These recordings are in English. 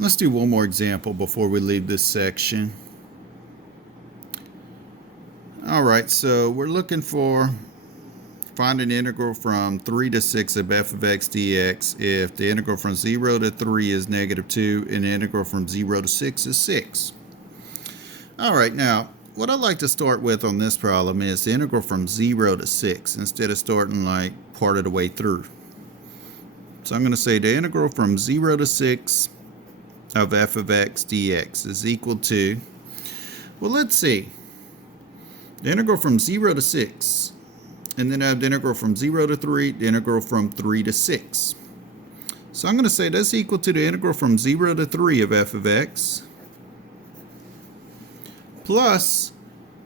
Let's do one more example before we leave this section. Alright, so we're looking for find an integral from 3 to 6 of f of x dx if the integral from 0 to 3 is -2 and the integral from 0 to 6 is 6. Alright, now what I'd like to start with on this problem is the integral from 0 to 6 instead of starting like part of the way through. So I'm going to say the integral from 0 to 6 of f of x dx is equal to, well, let's see, the integral from 0 to 6, and then I have the integral from 0 to 3, the integral from 3 to 6. So I'm going to say that's equal to the integral from 0 to 3 of f of x plus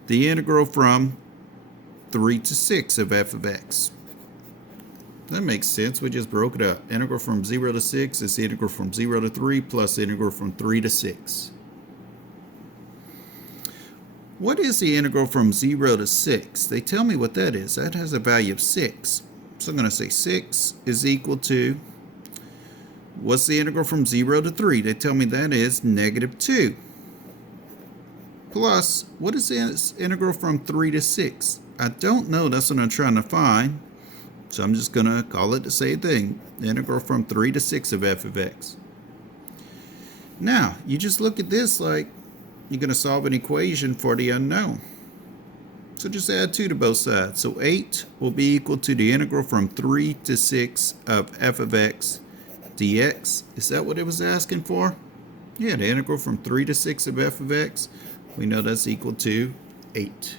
the integral from 3 to 6 of f of x. That makes sense. We just broke it up. Integral from 0 to 6 is the integral from 0 to 3 plus the integral from 3 to 6. What is the integral from 0 to 6? They tell me what that is. That has a value of 6. So I'm going to say 6 is equal to, what's the integral from 0 to 3? They tell me that is -2. Plus, what is the integral from 3 to 6? I don't know. That's what I'm trying to find. So I'm just going to call it the same thing. The integral from 3 to 6 of f of x. Now, you just look at this like you're going to solve an equation for the unknown. So just add 2 to both sides. So 8 will be equal to the integral from 3 to 6 of f of x dx. Is that what it was asking for? Yeah, the integral from 3 to 6 of f of x. We know that's equal to 8.